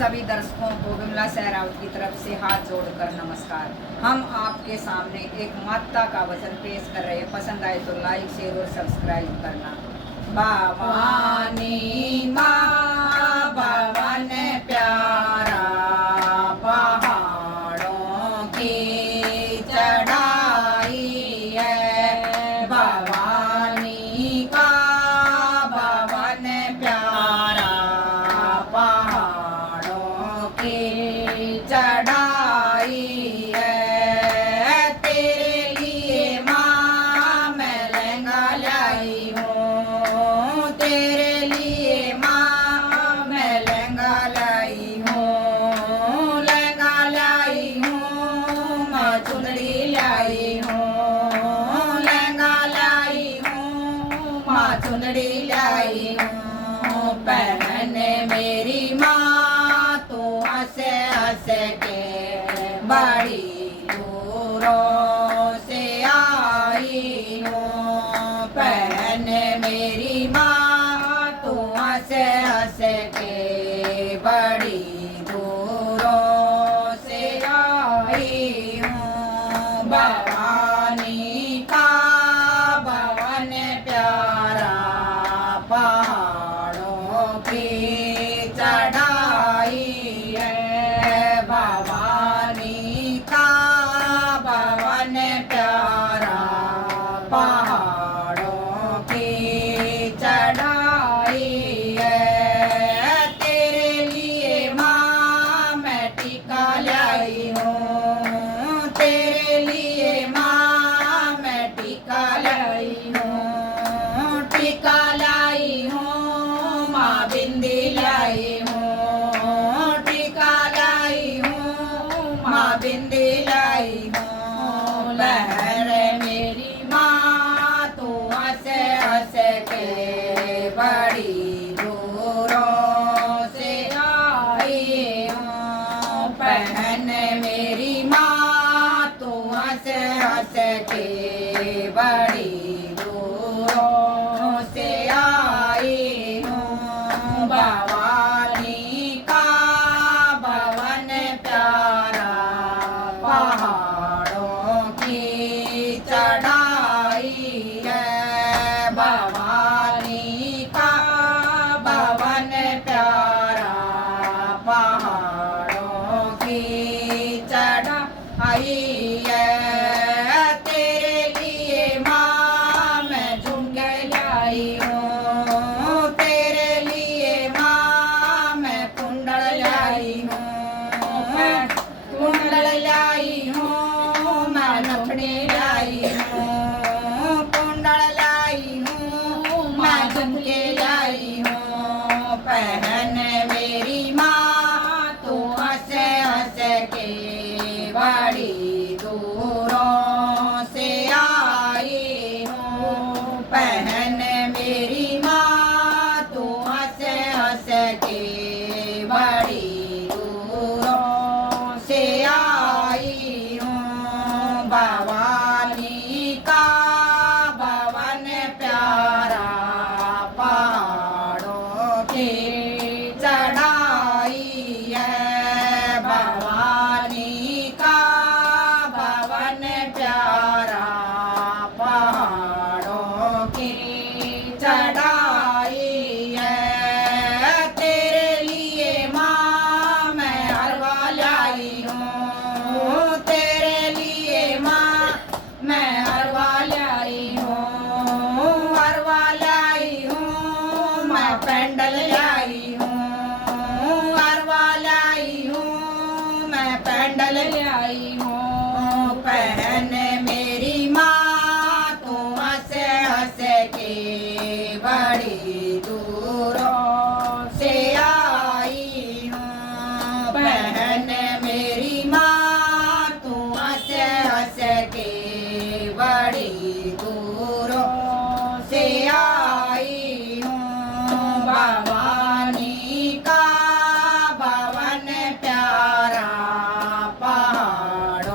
सभी दर्शकों को विमला सहरावत की तरफ से हाथ जोड़कर नमस्कार। हम आपके सामने एक माता का वचन पेश कर रहे हैं। पसंद आए तो लाइक, शेयर और सब्सक्राइब करना। भवानी माँ भवन प्यारा, पहाड़ों की चढ़ाई है। भवानी का भवन प्यारा, पहाड़ों की चढ़ाई है। तेरे लिए माँ मैं लहंगा लाई हूँ, तेरे लिए माँ मैं लहंगा लाई हूँ, लहंगा लाई हूँ, माँ चुनरी लाई हूँ, लहंगा लाई हूँ, माँ चुनरी लाई हूँ। पहने मेरी माँ तो हंस हंस के, बड़ी दूरों से आई हूँ। पहने मेरी माँ तो हंस हंस के, बड़ी दूरों से आई हूँ। भवानी का भवन प्यारा, पहाड़ों की चढ़ाई है। भवानी का भवन प्यारा, पहाड़ों की चढ़ाई है। तेरे लिए माँ मैं टीका लाई हूँ, तेरे लिए माँ मैं टीका लाई हूँ, टीका लाई हूँ, माँ बिंदी लाई हूँ, टीका लाई हूँ, माँ बिंदी लाई हूँ। लहर मेरी माँ तू हंस हंस के, बड़ी दूरों से आई हूँ। पहन मेरी माँ तू हंस हंस के, बड़ी दूरों से आई हूँ। भवानी का भवन प्यारा, पहाड़ों की चढ़ाई है। भवानी का भवन प्यारा, पहाड़ों की चढ़ाई है। तेरे लिए माँ मैं झुमके लाई हूँ, तेरे लिए माँ मैं कुंडल लाई हूँ, कुंडल लाई हूँ, मैं नथनी लाई हूँ, कुंडल लाई हूँ, मैं झुमके लाई हूँ। पहन मेरी माँ तू हंस हंस के, बड़ी दूरों से आई हूँ। पहन मेरी माँ तू हंस हंस के, बड़ी दूरों से आई हूँ। भवानी का भवन प्यारा, पहाड़ों की चढ़ाई है। भवानी का भवन प्यारा, पहाड़ों की चढ़ाई है। तेरे लिए माँ मैं हरवा लाई हूँ, तेरे लिए माँ मैं हरवा लाई हूँ, हरवा लाई हूँ, मैं पेंडल लाई हूँ, हरवा लाई हूँ, मैं पेंडल लाई हूँ। पहन मेरी माँ तू हंस हंस के, बड़ी दूरों से आई हूँ। पहन मेरी माँ तू हंस हंस के, बड़ी दूरों से आई हूँ। भवानी का भवन प्यारा, पहाड़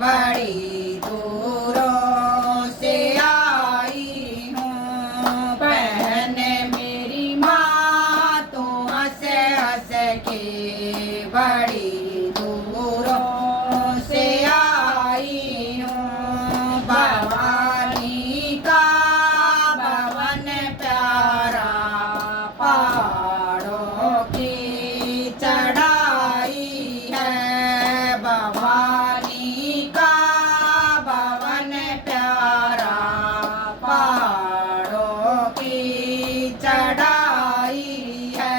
बड़ी दूरों से आई हूँ। बहन मेरी माँ तो हंस हंस के बड़ी दूरों से आई हूँ। भवानी का भवन प्यारा पहाड़ों की चढ़ाई है। भवानी का भवन प्यारा पहाड़ों की चढ़ाई है।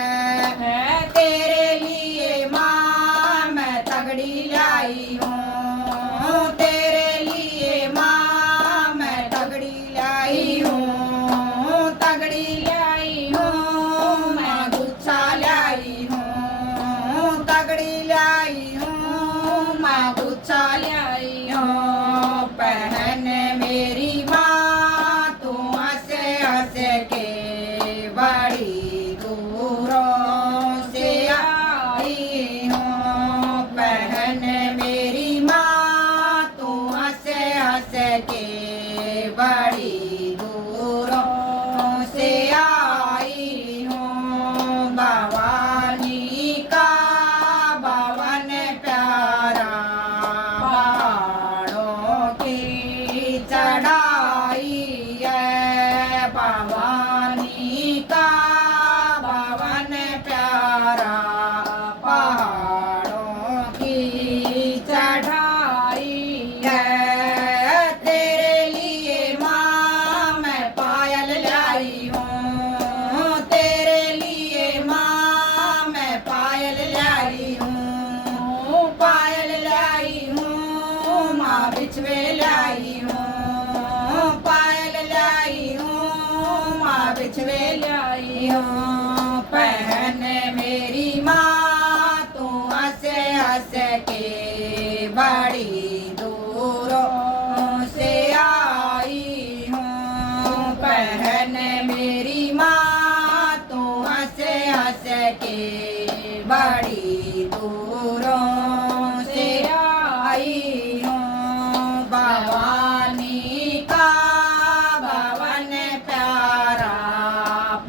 तेरे लिए माँ मैं तगड़ी लाई हूँ। तेरे लिए माँ मैं तगड़ी लाई हूँ। तगड़ी लाई हूँ मैं गुच्छा लाई हूँ। तगड़ी लाई हूँ मैं गुच्छा लाई हूँ। बहन मेरी माँ तू हंस हंस के बड़ी दूरों से आई हूँ। बहन मेरी माँ तू हंस हंस के बड़ी दूरों से आई हूँ। भवानी का भवन प्यारा पहाड़ों की चढ़ाई है। भवानी का भवन प्यारा पहाड़ों की चढ़ाई है। तेरे लिए माँ मैं पायल लाई हूँ। तेरे लिए माँ मैं पायल लाई हूँ। पायल लाई हूँ माँ बिछवे लाई हूँ। पायल लाई हूँ माँ बिछवे लाई हूँ। बहन मेरी माँ तू हंस हंस के बड़ी दूरों से आई हूँ। बहन मेरी माँ तू हंस हंस के बड़ी दूरों से आई हूँ। भवानी का भवन प्यारा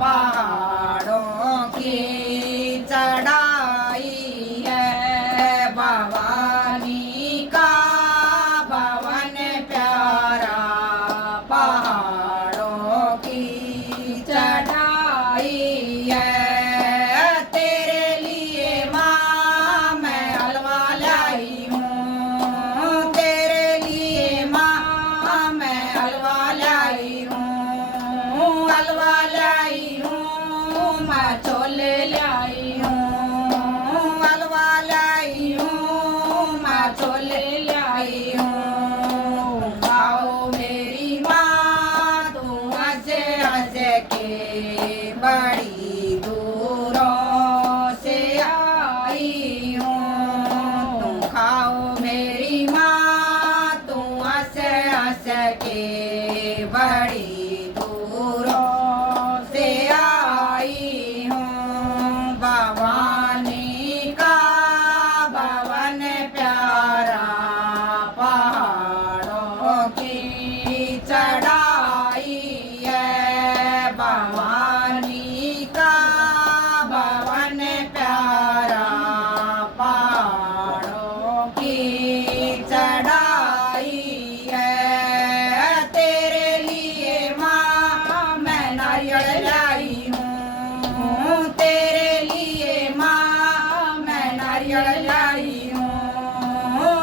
पहाड़ों की चढ़ाई है। भवानी का भवन प्यारा पहाड़ों की चढ़ाई है। तेरे लिए माँ मैं हलवा लाई हूँ। तेरे लिए माँ मैं हलवा लाई हूँ। हलवा लाई हूँ मैं छोले लाई हूँ। हलवा लाई हूँ मैं छोले लाई हूँ। खाओ मेरी माँ तू हंस हंस के बड़ी दूरों से आई हूँ। तुम खाओ मेरी माँ तू हंस हंस के बड़ी दूरों से आई हूँ। भवानी का भवन प्यारा पहाड़ों की चढ़ाई है। भवानी का भवन प्यारा पहाड़ों की चढ़ाई है। तेरे लिए माँ मैं नारियल लाई हूँ। तेरे लिए माँ मैं नारियल लाई हूँ।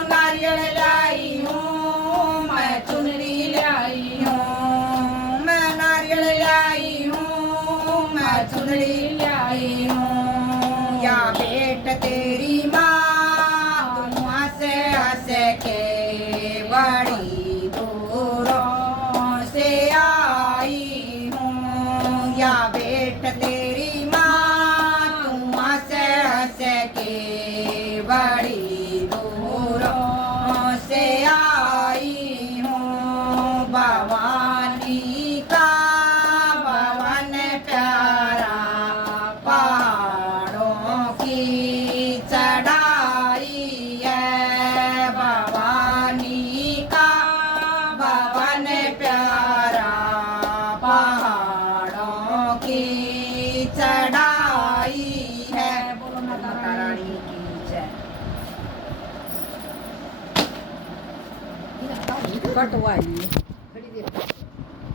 नारियल लाई हूँ मैं चुनरी लाई हूँ। मैं नारियल लाई हूँ मैं चुनरी लाई हूँ। या बेट तेरी माँ तुम हंस हंस के बड़ी दूरों से आई हूँ। या बेट तेरी माँ तुम हंस हंस के बड़ी दूरों से आई हूँ। भवानी का भवन प्यारा पहाड़ों की चढ़ाई है। भवानी कटवाइए।